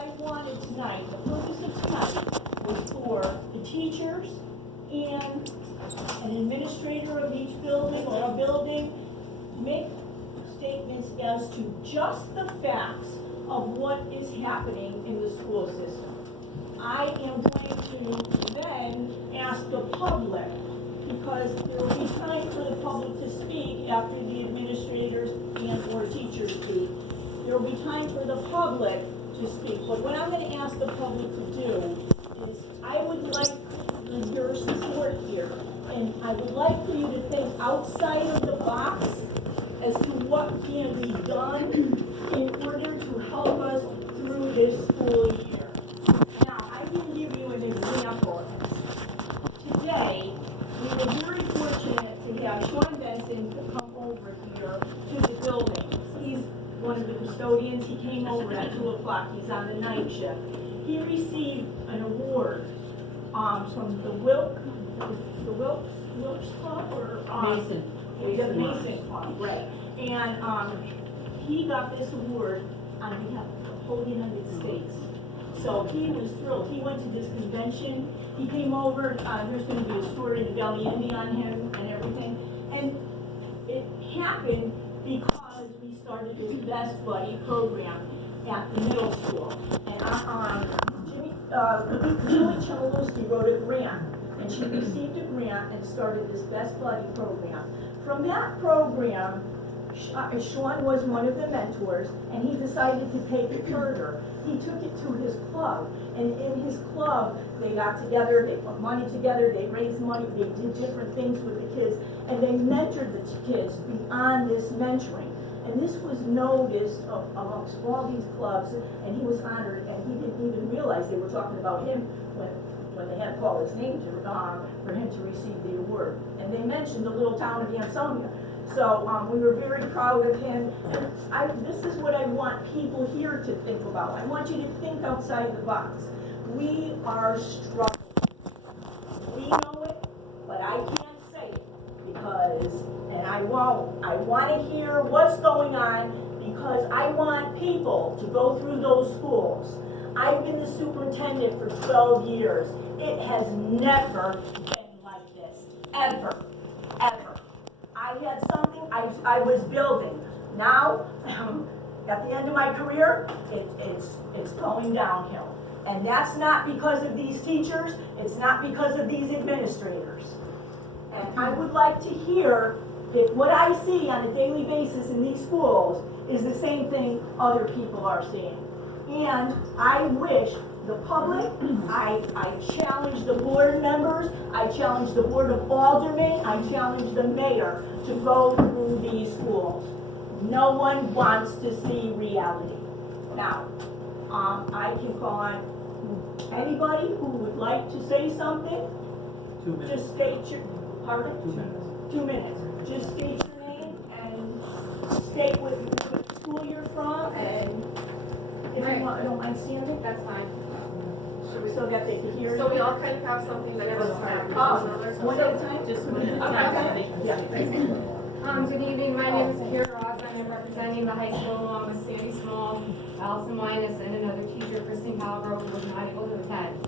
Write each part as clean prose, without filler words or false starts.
I wanted tonight, the purpose of tonight, was for the teachers and an administrator of each building or a building to make statements as to just the facts of what is happening in the school system. I am going to then ask the public, because there will be time for the public to speak after the administrators and or teachers speak. There will be time for the public to speak, but what I'm going to ask the public to do is I would like your support here, and I would like for you to think outside of the box as to what can be done in order to help us through this school year. Now, I can give you an example. Today, we were very fortunate to have Sean Benson come over here to the building. He's one of the custodians. He came over at 2 o'clock. He's on the night shift. He received an award from the Wilkes Club or Mason. the Mason Club, right? And he got this award on behalf of the whole United States. So he was thrilled. He went to this convention. He came over. There's going to be a story to Valley Indy on him and everything. And it happened because we started this Best Buddy program at the middle school. And Julie Chmielewski wrote a grant, and she received a grant and started this Best Buddy program. From that program, Sean was one of the mentors, and he decided to take it further. He took it to his club, and in his club, they got together, they put money together, they raised money, they did different things with the kids, and they mentored the kids beyond this mentoring. And this was noticed amongst all these clubs, and he was honored, and he didn't even realize they were talking about him when they had to call his name for him to receive the award. And they mentioned the little town of Ansonia. So we were very proud of him. And this is what I want people here to think about. I want you to think outside the box. We are struggling. We know it, but I can't say it because, and I won't. I want to hear what's going on because I want people to go through those schools. I've been the superintendent for 12 years. It has never been like this, ever, ever. I had something I was building. Now, at the end of my career, it's going downhill. And that's not because of these teachers, it's not because of these administrators. And I would like to hear if what I see on a daily basis in these schools is the same thing other people are seeing. And I wish the public, I challenge the board members, I challenge the board of aldermen, I challenge the mayor to go through these schools. No one wants to see reality. Now, I can call on anybody who would like to say something. 2 minutes. Just state your, pardon? 2 minutes. 2 minutes. Just state your name and state what school you're from, and if you want, don't mind standing, That's fine. so that they can hear you. So we all kind of have something that everyone's trying to. One at a time? Just 1 minute at a time. Yeah. Good evening, my name is Kara Ross, I'm representing the high school along with Sandy Small, Allison Linus, and another teacher, Kristen Calabro, who was not able to attend.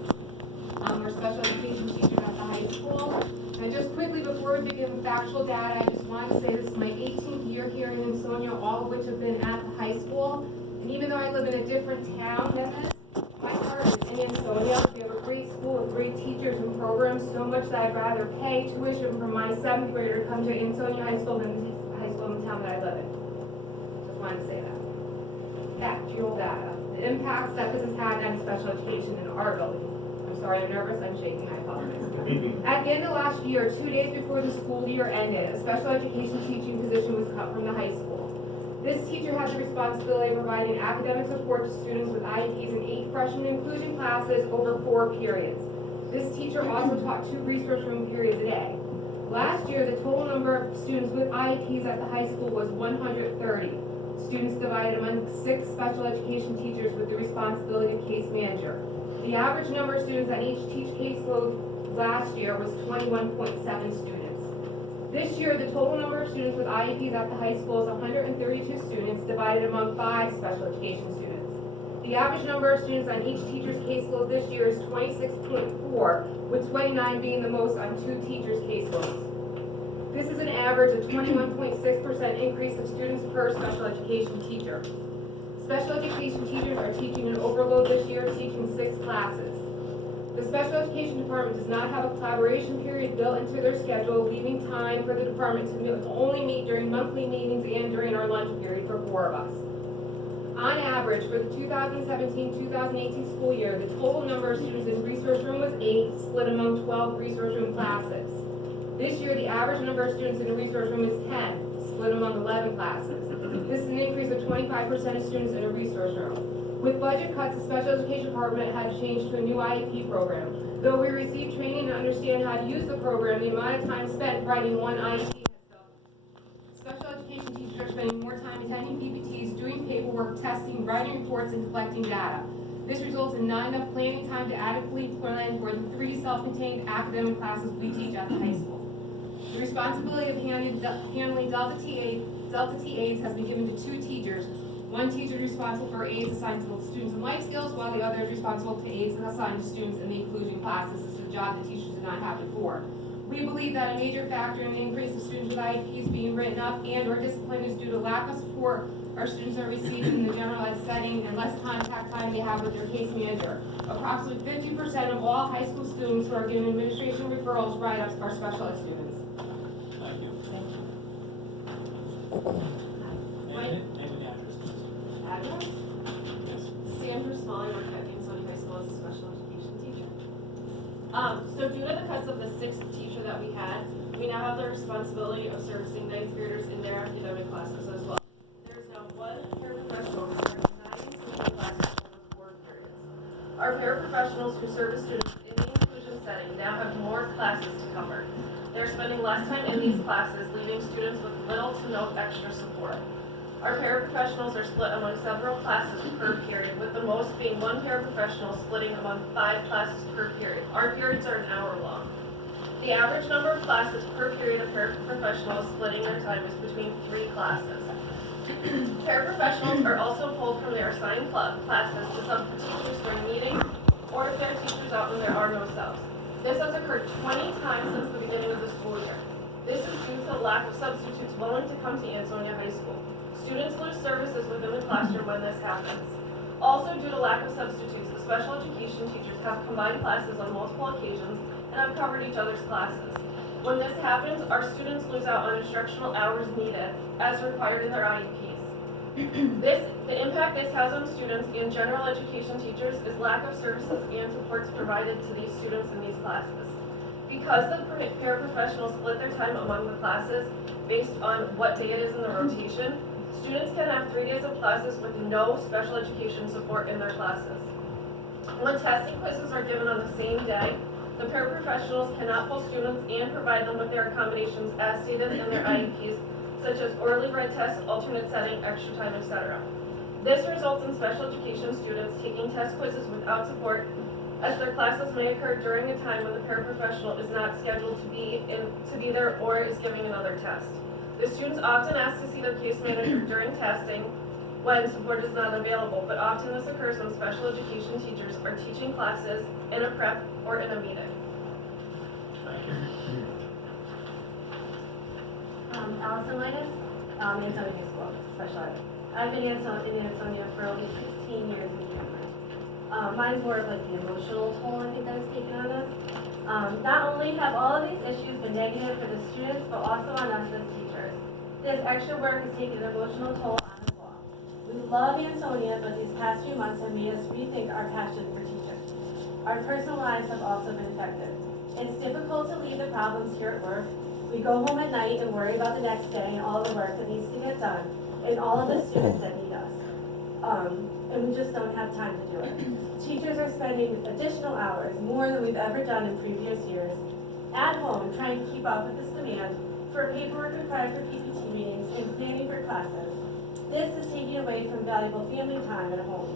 We're special education teachers at the high school. And just quickly, before we begin with factual data, I just want to say this is my 18th year here in Ansonia, all of which have been at the high school. And even though I live in a different town than this, my heart is in Ansonia. We have a great school with great teachers and programs, so much that I'd rather pay tuition for my 7th grader to come to Ansonia High School than the high school in the town that I live in. Just wanted to say that. Factual data. The impacts that this has had on special education in our building. I'm sorry, I'm nervous, I'm shaking, I apologize. At the end of last year, 2 days before the school year ended, a special education teaching position was cut from the high school. This teacher has the responsibility of providing academic support to students with IEPs in 8 freshman inclusion classes over 4 periods. This teacher also taught 2 resource room periods a day. Last year, the total number of students with IEPs at the high school was 130. Students divided among 6 special education teachers with the responsibility of case manager. The average number of students at each caseload last year was 21.7 students. This year, the total number of students with IEPs at the high school is 132 students, divided among 5 special education students. The average number of students on each teacher's caseload this year is 26.4, with 29 being the most on 2 teachers' caseloads. This is an average of 21.6% increase of students per special education teacher. Special education teachers are teaching an overload this year, teaching 6 classes. The special education department does not have a collaboration period built into their schedule, leaving time for the department to only meet during monthly meetings and during our lunch period for 4 of us. On average, for the 2017-2018 school year, the total number of students in resource room was 8, split among 12 resource room classes. This year, the average number of students in the resource room is 10, split among 11 classes. This is an increase of 25% of students in a resource room. With budget cuts, the special education department had changed to a new IEP program. Though we received training to understand how to use the program, the amount of time spent writing one IEP has doubled. Special education teachers are spending more time attending PPTs, doing paperwork, testing, writing reports, and collecting data. This results in not enough planning time to adequately plan for the 3 self-contained academic classes we teach at the high school. The responsibility of handling Delta TAs has been given to 2 teachers. One teacher is responsible for aids assigned to students in life skills, while the other is responsible for aids assigned to students in the inclusion classes. This is a job that teachers did not have before. We believe that a major factor in the increase of students with IEPs being written up and/or discipline is due to lack of support our students are receiving in the general ed setting and less contact time they have with their case manager. Approximately 50% of all high school students who are given administration referrals write-ups are special ed students. Thank you. Name and address, please. Address? Yes. Sandra Smalley, worked at Ansonia High School as a special education teacher. So due to the cuts of the 6th teacher that we had, we now have the responsibility of servicing 9th graders in their academic classes as well. There is now 1 paraprofessional who services 9 inclusion classes over 4 periods. Our paraprofessionals who service students in the inclusion setting now have more classes to cover. They're spending less time in these classes, leaving students with little to no extra support. Our paraprofessionals are split among several classes per period, with the most being 1 paraprofessional splitting among 5 classes per period. Our periods are an hour long. The average number of classes per period of paraprofessionals splitting their time is between 3 classes. Paraprofessionals are also pulled from their assigned classes to sub for teachers during meetings, or if there are teachers out when there are no subs. This has occurred 20 times since the beginning of the school year. This is due to the lack of substitutes willing to come to Ansonia High School. Students lose services within the classroom when this happens. Also, due to lack of substitutes, the special education teachers have combined classes on multiple occasions and have covered each other's classes. When this happens, our students lose out on instructional hours needed as required in their IEPs. The impact this has on students and general education teachers is lack of services and supports provided to these students in these classes. Because the paraprofessionals split their time among the classes based on what day it is in the rotation, students can have 3 days of classes with no special education support in their classes. When testing quizzes are given on the same day, the paraprofessionals cannot pull students and provide them with their accommodations as stated in their IEPs, such as early read tests, alternate setting, extra time, etc. This results in special education students taking test quizzes without support, as their classes may occur during a time when the paraprofessional is not scheduled to be there or is giving another test. The students often ask to see their case manager during testing when support is not available, but often this occurs when special education teachers are teaching classes in a prep or in a meeting. Thank you. Allison Linus, Ansonia High School, special ed. I've been in Ansonia for over 16 years in Cameron. Mine's more of like the emotional toll I think that it's taken on us. Not only have all of these issues been negative for the students, but also on us as teachers. This extra work has taken an emotional toll on us all. We love Ansonia, but these past few months have made us rethink our passion for teachers. Our personal lives have also been affected. It's difficult to leave the problems here at work. We go home at night and worry about the next day and all the work that needs to get done, and all of the students that need us. And we just don't have time to do it. Teachers are spending additional hours, more than we've ever done in previous years, at home trying to keep up with this demand for paperwork required for PPT meetings and planning for classes. This is taking away from valuable family time at home.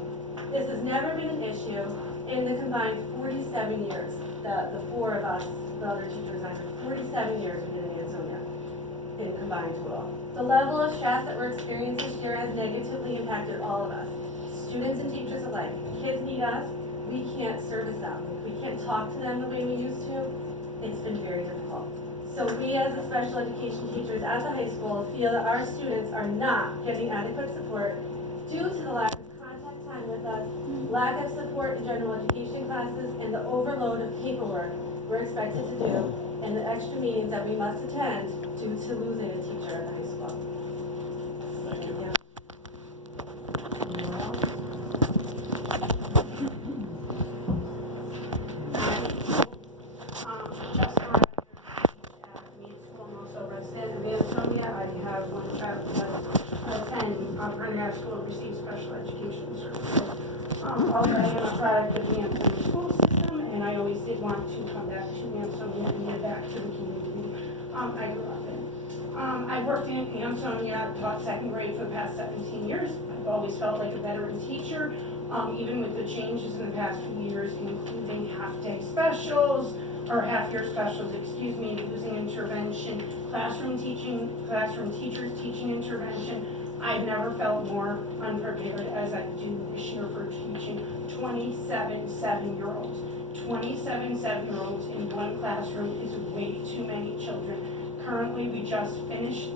This has never been an issue in the combined 47 years that the 4 of us, the other teachers, I have 47 years we've been in Ansonia in combined total. The level of stress that we're experiencing this year has negatively impacted all of us. students and teachers alike. Kids need us, we can't service them. We can't talk to them the way we used to. It's been very difficult. So we as the special education teachers at the high school feel that our students are not getting adequate support due to the lack of contact time with us, lack of support in general education classes, and the overload of paperwork we're expected to do, and the extra meetings that we must attend due to losing a teacher at the high school. Thank you. Just on at Mead School, I'm also a resident of Ansonia. I have one child that attend Conrad School, receive special education services. Also, I am a product of the Ansonia school system, and I always did want to come back to Ansonia and give back to the community I grew up in. I worked in Ansonia, taught second grade for the past 17 years. I've always felt like a veteran teacher, even with the changes in the past few years, including half-day specials, or half-year specials, excuse me, losing intervention, classroom teachers teaching intervention. I've never felt more unprepared as I do this year for teaching 27 7-year-olds. 27 7-year-olds in one classroom is way too many children. Currently, we just finished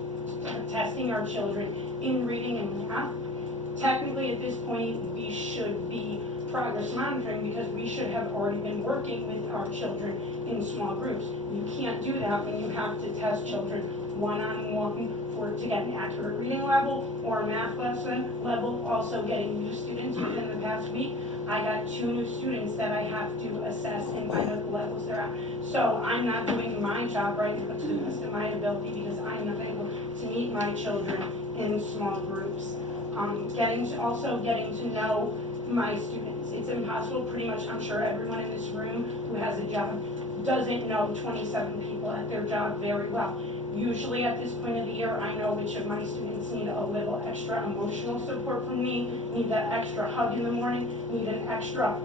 testing our children in reading and math. Technically, at this point, we should be progress monitoring because we should have already been working with our children in small groups. You can't do that when you have to test children one-on-one to get an accurate reading level or a math lesson level. Also getting new students within the past week. I got 2 new students that I have to assess and find out the levels they're at. So I'm not doing my job right now to the best of my ability because I'm not able to meet my children in small groups. Getting to know my students. It's impossible, pretty much, I'm sure everyone in this room who has a job doesn't know 27 people at their job very well. Usually at this point of the year, I know which of my students need a little extra emotional support from me, need that extra hug in the morning, need an extra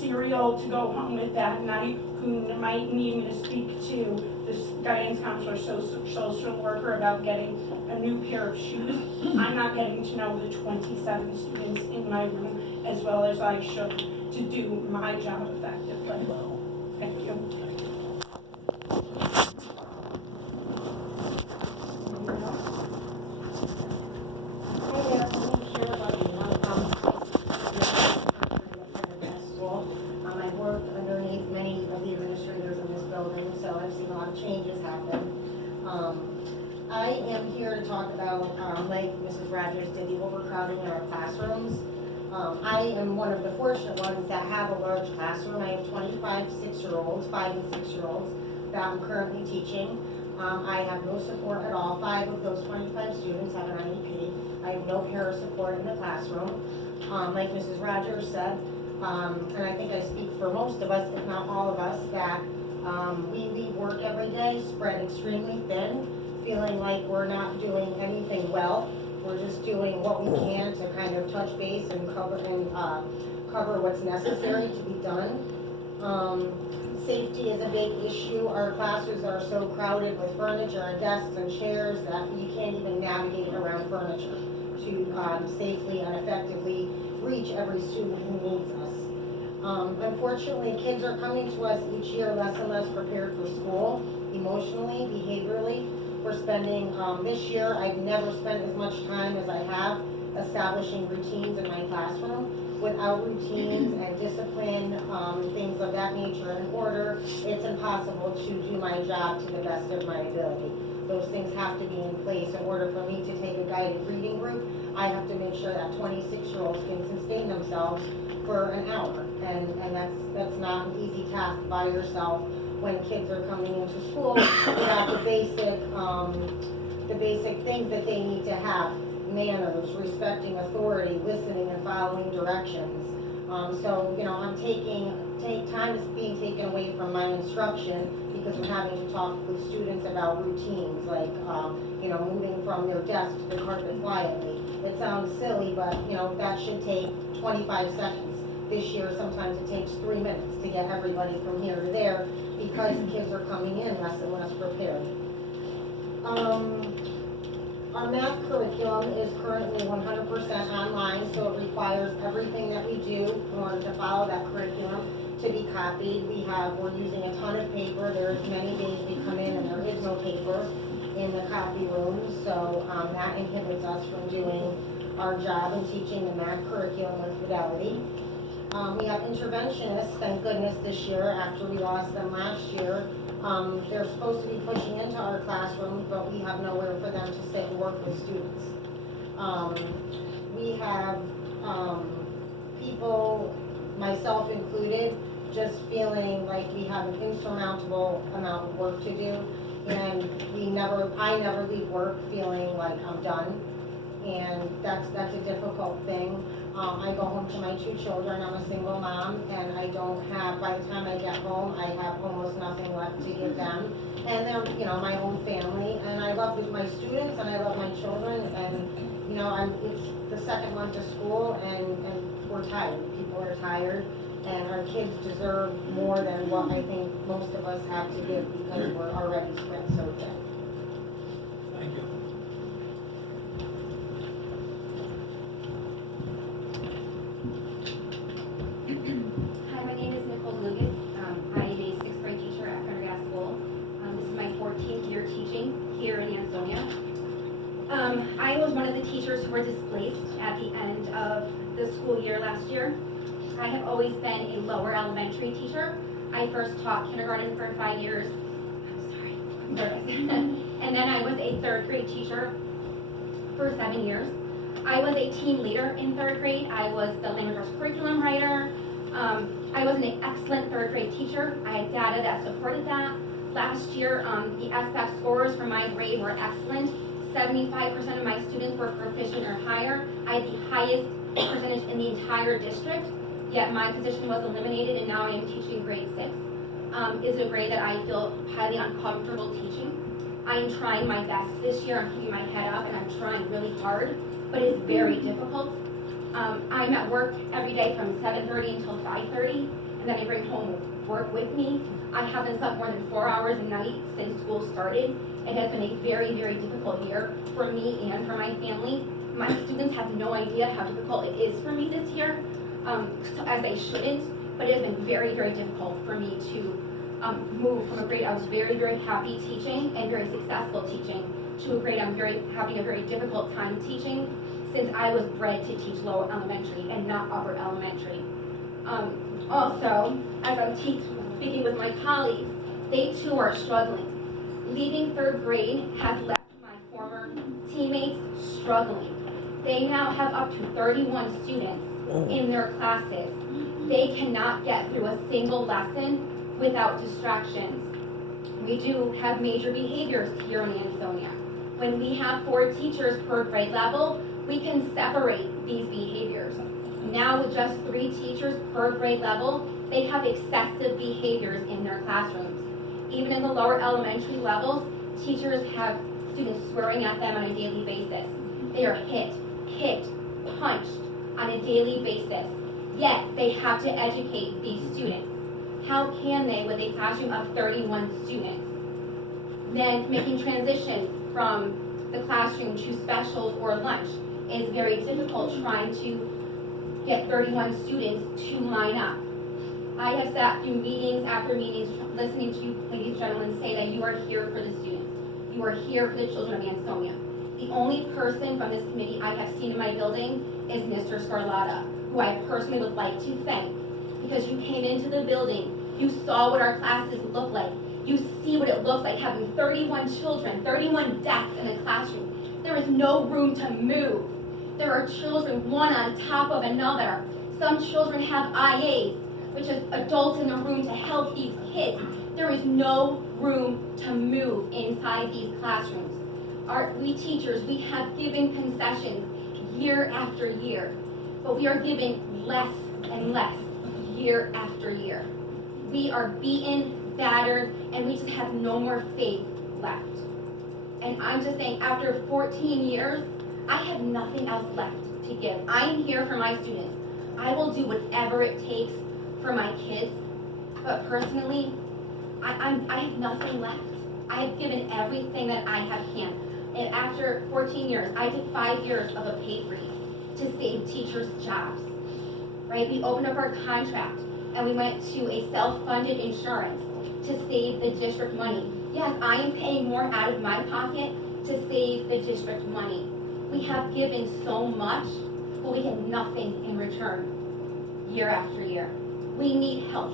cereal to go home with that night, who might need me to speak to this guidance counselor, social worker about getting a new pair of shoes. I'm not getting to know the 27 students in my room as well as I should to do my job effectively. Thank you. I've worked underneath many of the administrators in this building, so I've seen a lot of changes happen. I am here to talk about, like Mrs. Rogers did, the overcrowding in our classrooms. I am one of the fortunate ones that have a large classroom. I have 25 6-year-olds, 5 and 6-year-olds that I'm currently teaching. I have no support at all. 5 of those 25 students have an IEP. I have no para support in the classroom. Like Mrs. Rogers said, and I think I speak for most of us, if not all of us, that we leave work every day spread extremely thin, feeling like we're not doing anything well. We're just doing what we can to kind of touch base and cover what's necessary to be done. Safety is a big issue. Our classes are so crowded with furniture and desks and chairs that you can't even navigate around furniture to safely and effectively reach every student who needs us. Unfortunately, kids are coming to us each year less and less prepared for school, emotionally, behaviorally. We're spending, this year, I've never spent as much time as I have establishing routines in my classroom. Without routines and discipline, things of that nature in order, it's impossible to do my job to the best of my ability. Those things have to be in place in order for me to take a guided reading group. I have to make sure that 26-year-olds can sustain themselves for an hour. And that's not an easy task by yourself when kids are coming into school without the basic things that they need to have. Manners, respecting authority, listening and following directions. So, you know, time is being taken away from my instruction because I'm having to talk with students about routines, like, you know, moving from their desk to the carpet quietly. It sounds silly, but, you know, that should take 25 seconds. This year, sometimes it takes 3 minutes to get everybody from here to there because kids are coming in less and less prepared. Our math curriculum is currently 100% online, so it requires everything that we do in order to follow that curriculum to be copied. We're using a ton of paper. There's many days we come in and there is no paper in the copy room, so that inhibits us from doing our job and teaching the math curriculum with fidelity. We have interventionists, thank goodness, this year after we lost them last year. They're supposed to be pushing into our classroom, but we have nowhere for them to sit and work with students. We have people, myself included, just feeling like we have an insurmountable amount of work to do. And I never leave work feeling like I'm done. And that's a difficult thing. I go home to my 2 children. I'm a single mom, and I don't have, by the time I get home, I have almost nothing left to give them. And they're, my own family, and I love my students, and I love my children, and, it's the second month of school, and we're tired. People are tired, and our kids deserve more than what I think most of us have to give because we're already spread so thin. Thank you. Hi, my name is Nicole Lucas. I am a 6th grade teacher at Pendergast School. This is my 14th year teaching here in Ansonia. I was one of the teachers who were displaced at the end of the school year last year. I have always been a lower elementary teacher. I first taught kindergarten for 5 years. I'm sorry, I'm nervous. And then I was a 3rd grade teacher for 7 years. I was a team leader in 3rd grade. I was the language arts curriculum writer. I was an excellent 3rd grade teacher. I had data that supported that. Last year, the SBAC scores for my grade were excellent. 75% of my students were proficient or higher. I had the highest percentage in the entire district, yet my position was eliminated and now I am teaching grade 6. Is a grade that I feel highly uncomfortable teaching. I am trying my best this year. I'm keeping my head up and I'm trying really hard, but it's very difficult. I'm at work every day from 7:30 until 5:30, and then I bring home work with me. I haven't slept more than 4 hours a night since school started. It has been a very, very difficult year for me and for my family. My students have no idea how difficult it is for me this year, as they shouldn't, but it has been very, very difficult for me to move from a grade I was very, very happy teaching and very successful teaching to a grade I'm having a very difficult time teaching, since I was bred to teach lower elementary and not upper elementary. Also, as I'm speaking with my colleagues, they too are struggling. Leaving 3rd grade has left my former teammates struggling. They now have up to 31 students in their classes. They cannot get through a single lesson without distractions. We do have major behaviors here in Ansonia. When we have 4 teachers per grade level, we can separate these behaviors. Now with just 3 teachers per grade level, they have excessive behaviors in their classrooms. Even in the lower elementary levels, teachers have students swearing at them on a daily basis. They are hit, kicked, punched on a daily basis. Yet they have to educate these students. How can they with a classroom of 31 students? Then making transition from the classroom to specials or lunch is very difficult, trying to get 31 students to line up. I have sat through meetings after meetings listening to you, ladies and gentlemen, say that you are here for the students. You are here for the children of Ansonia. The only person from this committee I have seen in my building is Mr. Scarlata, who I personally would like to thank, because you came into the building, you saw what our classes look like, you see what it looks like having 31 children, 31 desks in a classroom. There is no room to move. There are children one on top of another. Some children have IAs, which is adults in the room to help these kids. There is no room to move inside these classrooms. We teachers, we have given concessions year after year, but we are given less and less year after year. We are beaten, battered, and we just have no more faith left. And I'm just saying, after 14 years, I have nothing else left to give. I am here for my students. I will do whatever it takes for my kids, but personally, I have nothing left. I have given everything that I have can. And after 14 years, I did 5 years of a pay freeze to save teachers' jobs, right? We opened up our contract and we went to a self-funded insurance to save the district money. Yes, I am paying more out of my pocket to save the district money. We have given so much, but we get nothing in return year after year. We need help.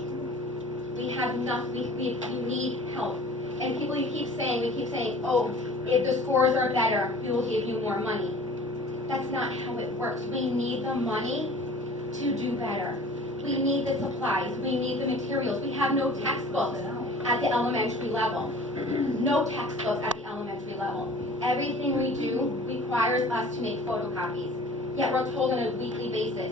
We have nothing, we need help. And people, we keep saying, oh, if the scores are better, we will give you more money. That's not how it works. We need the money to do better. We need the supplies, we need the materials. We have no textbooks at the elementary level. No textbooks at the elementary level. Everything we do requires us to make photocopies. Yet we're told on a weekly basis,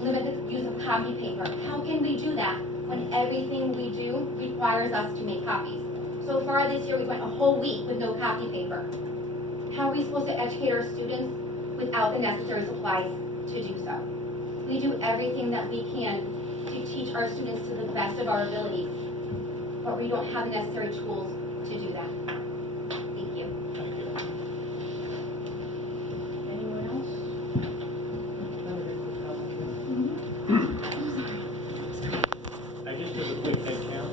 limit the use of copy paper. How can we do that when everything we do requires us to make copies? So far this year, we went a whole week with no copy paper. How are we supposed to educate our students without the necessary supplies to do so? We do everything that we can to teach our students to the best of our abilities, but we don't have the necessary tools to do that. Thank you. Thank you. Anyone else? I just did a quick head count.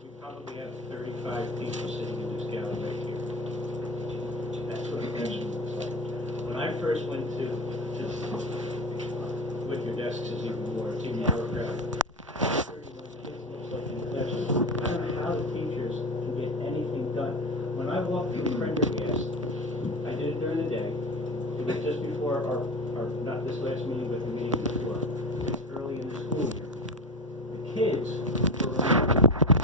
We probably have 35 people sitting in this gallery right here. That's what a classroom looks like. When I first went to with your desks is even more, it's even more crowded. 31 kids looks like in the classroom. I don't know how the teachers can get anything done. When I walked through Prendergast, I did it during the day. It was just before our not this last meeting, but the meeting before. It's early in the school year. The kids were around the age.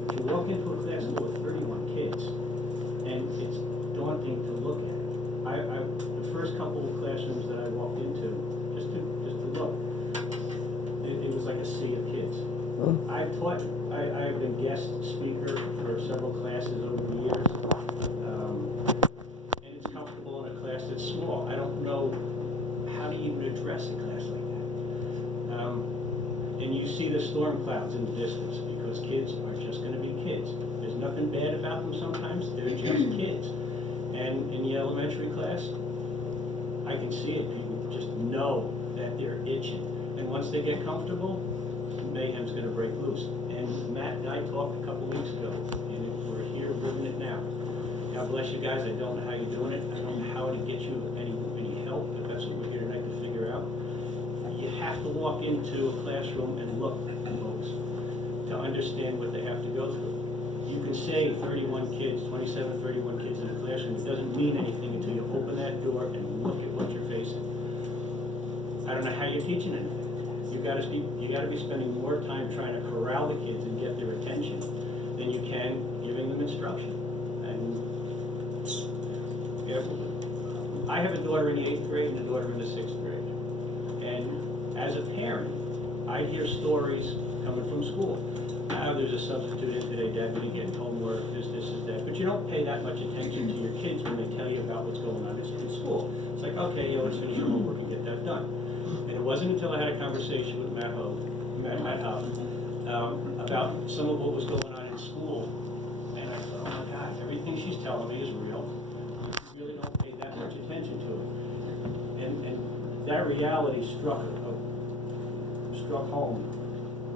But you walk into a class full of 31 kids, and it's daunting to look at. The first couple of classrooms that I walked into, just to look, it was like a sea of kids. I've been guest speaker for several classes over the years, and it's comfortable in a class that's small. I don't know how to even address a class like that. And you see the storm clouds in the distance because kids are just going to be kids. There's nothing bad about them sometimes, they're just kids. And in the elementary class, I can see it, people just know that they're itching. And once they get comfortable, mayhem's gonna break loose. And Matt and I talked a couple weeks ago, and we're here living it now. God bless you guys, I don't know how you're doing it, I don't know how to get you any help, but that's what we're here tonight to figure out. You have to walk into a classroom and look at folks to understand what they have to go through. You can say 31 kids, 27, 31 kids in a classroom. It doesn't mean anything until you open that door and look at what you're facing. I don't know how you're teaching anything. You gotta be spending more time trying to corral the kids and get their attention than you can giving them instruction. And I have a daughter in the 8th grade and a daughter in the 6th grade. And as a parent, I hear stories coming from school. There's a substitute in today, Dad, we didn't get homework, this, that. But you don't pay that much attention to your kids when they tell you about what's going on in school. It's like, okay, let's finish your homework and get that done. And it wasn't until I had a conversation with Matt Hub, about some of what was going on in school. And I thought, oh my God, everything she's telling me is real. You really don't pay that much attention to it. And that reality struck home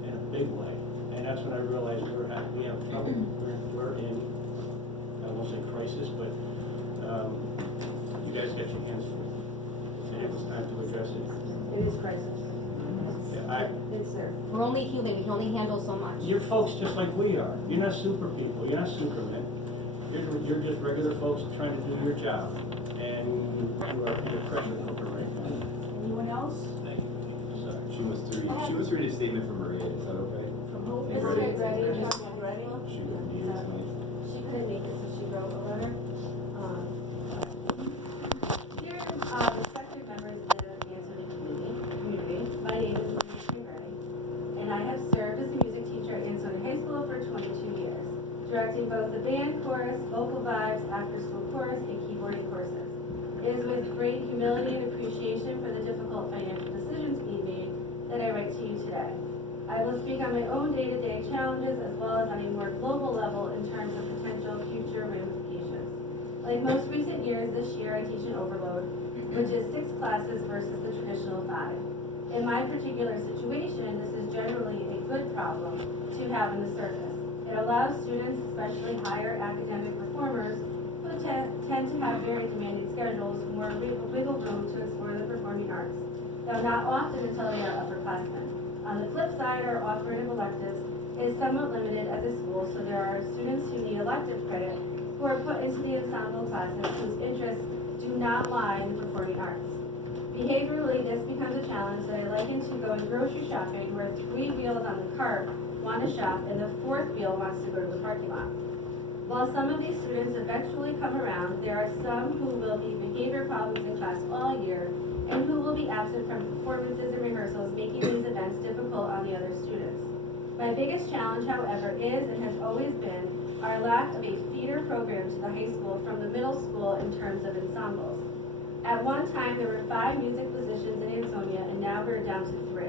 in a big way. And that's when I realized we have trouble. We're in, I won't say crisis, but you guys get your hands full. And it was time to address it. It is crisis. Yeah, It's there. We're only human, we can only handle so much. you're folks just like we are. You're not super people. You're not supermen. You're just regular folks trying to do your job. And you are in a pressure cooker right now. Anyone else? Thank you. Sorry. She wants to read a statement from Maria, is that okay? From who? Hey, Is Ready? it ready? Ready? She wouldn't be here tonight. She couldn't make it, so she wrote a letter. Dear respected members of the Ansonia community, my name is Maria Kingrady, and I have served as a music teacher at Ansonia High School for 22 years, directing both the band, chorus, vocal vibes, after-school chorus, and keyboarding courses. It is with great humility and appreciation for the difficult financial decisions being made that I write to you today. I will speak on my own day-to-day challenges as well as on a more global level in terms of potential future ramifications. Like most recent years, this year I teach an overload, which is 6 classes versus the traditional 5. In my particular situation, this is generally a good problem to have on the surface. It allows students, especially higher academic performers, who tend to have very demanding schedules, more wiggle room to explore the performing arts, though not often until they are upperclassmen. On the flip side, our offering of electives is somewhat limited as a school, so there are students who need elective credit who are put into the ensemble classes whose interests do not lie in the performing arts. Behaviorally, this becomes a challenge that I liken to going grocery shopping, where 3 wheels on the cart want to shop and the 4th wheel wants to go to the parking lot. While some of these students eventually come around, there are some who will be behavior problems in class all year and who will be absent from performances and rehearsals, making these events difficult on the other students. My biggest challenge, however, is and has always been our lack of a feeder program to the high school from the middle school in terms of ensembles. At one time, there were 5 music positions in Ansonia, and now we're down to 3,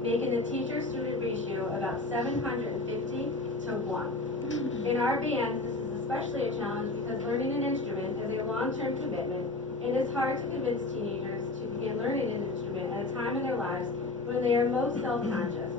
making the teacher-student ratio about 750 to 1. In our band, this is especially a challenge because learning an instrument is a long-term commitment, and it's hard to convince teenagers to begin learning an instrument at a time in their lives when they are most self-conscious.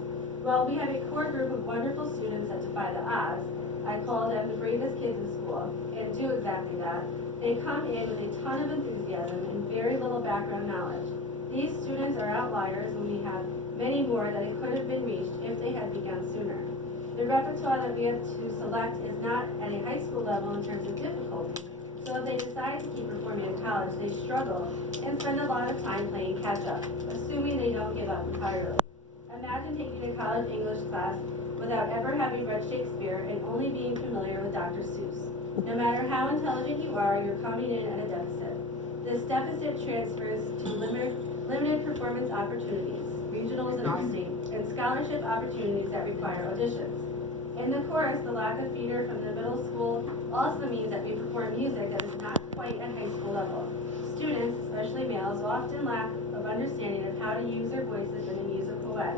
While we have a core group of wonderful students that defy the odds, I call them the bravest kids in school, and do exactly that. They come in with a ton of enthusiasm and very little background knowledge. These students are outliers, and we have many more that it could have been reached if they had begun sooner. The repertoire that we have to select is not at a high school level in terms of difficulty, so if they decide to keep performing in college, they struggle and spend a lot of time playing catch-up, assuming they don't give up entirely. Imagine taking a college English class without ever having read Shakespeare and only being familiar with Dr. Seuss. No matter how intelligent you are, you're coming in at a deficit. This deficit transfers to limited performance opportunities, regionals and all-state, and scholarship opportunities that require auditions. In the chorus, the lack of feeder from the middle school also means that we perform music that is not quite at high school level. Students, especially males, often lack of understanding of how to use their voices in a musical way.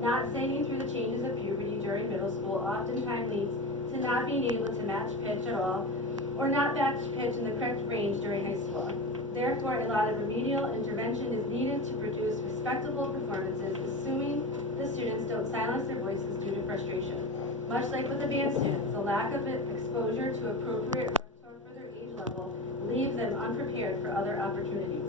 Not singing through the changes of puberty during middle school oftentimes leads to not being able to match pitch at all, or not match pitch in the correct range during high school. Therefore, a lot of remedial intervention is needed to produce respectable performances, assuming the students don't silence their voices due to frustration. Much like with the band students, the lack of exposure to appropriate repertoire for their age level leaves them unprepared for other opportunities.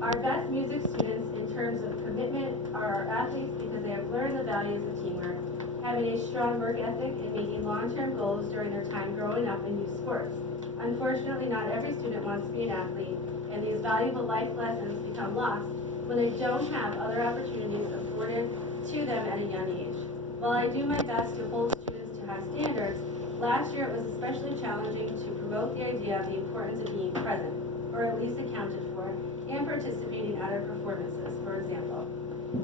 Our best music students in terms of commitment are our athletes because they have learned the values of teamwork, having a strong work ethic, and making long-term goals during their time growing up in youth sports. Unfortunately, not every student wants to be an athlete, and these valuable life lessons become lost when they don't have other opportunities afforded to them at a young age. While I do my best to hold students to high standards, last year it was especially challenging to promote the idea of the importance of being present, or at least accounted for, and participating at our performances, for example.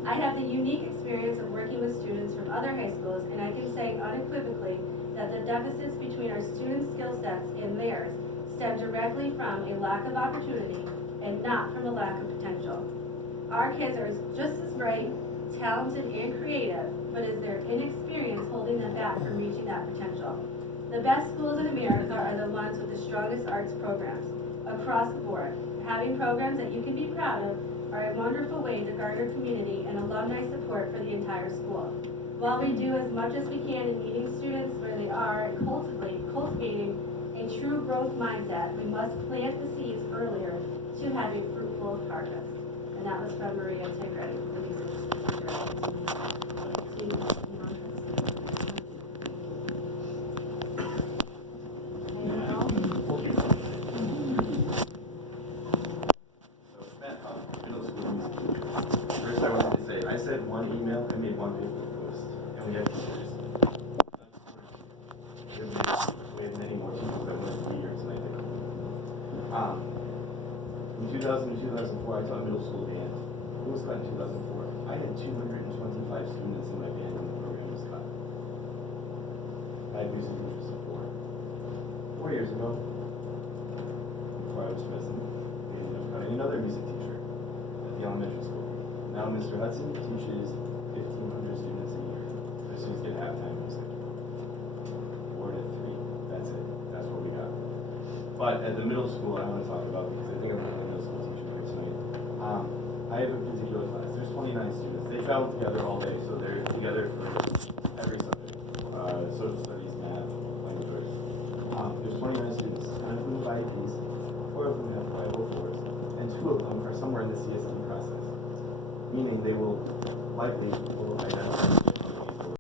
I have the unique experience of working with students from other high schools, and I can say unequivocally that the deficits between our students' skill sets and theirs stem directly from a lack of opportunity and not from a lack of potential. Our kids are just as bright, talented, and creative, but is their inexperience holding them back from reaching that potential? The best schools in America are the ones with the strongest arts programs across the board. Having programs that you can be proud of are a wonderful way to garner community and alumni support for the entire school. While we do as much as we can in meeting students where they are and cultivating a true growth mindset, we must plant the seeds earlier to have a fruitful harvest. And that was from Maria Tigray, the music teacher. Middle school music teacher. First, I wanted to say, I sent one email and made one Facebook post, and we have teachers. We have many more teachers that want to be here tonight. In 2000 to 2004, I taught middle school band. Who was cut in 2004? I had 225 students in my band when the program was cut. I had music teachers of 4 years ago, before I was president, we ended up cutting another music teacher at the elementary school. Now Mr. Hudson teaches 1,500 students a year. The students get halftime music. 4 to 3. That's it. That's what we got. But at the middle school, I want to talk about, because I think I'm a middle school teacher here tonight. I have a particular class, there's 29 students, they travel together all day, so they're together for every subject, social studies, math, language arts. There's 29 students, 9 of them have IEPs, 4 of them have 504s, and 2 of them are somewhere in the CSM process. Meaning they will likely identify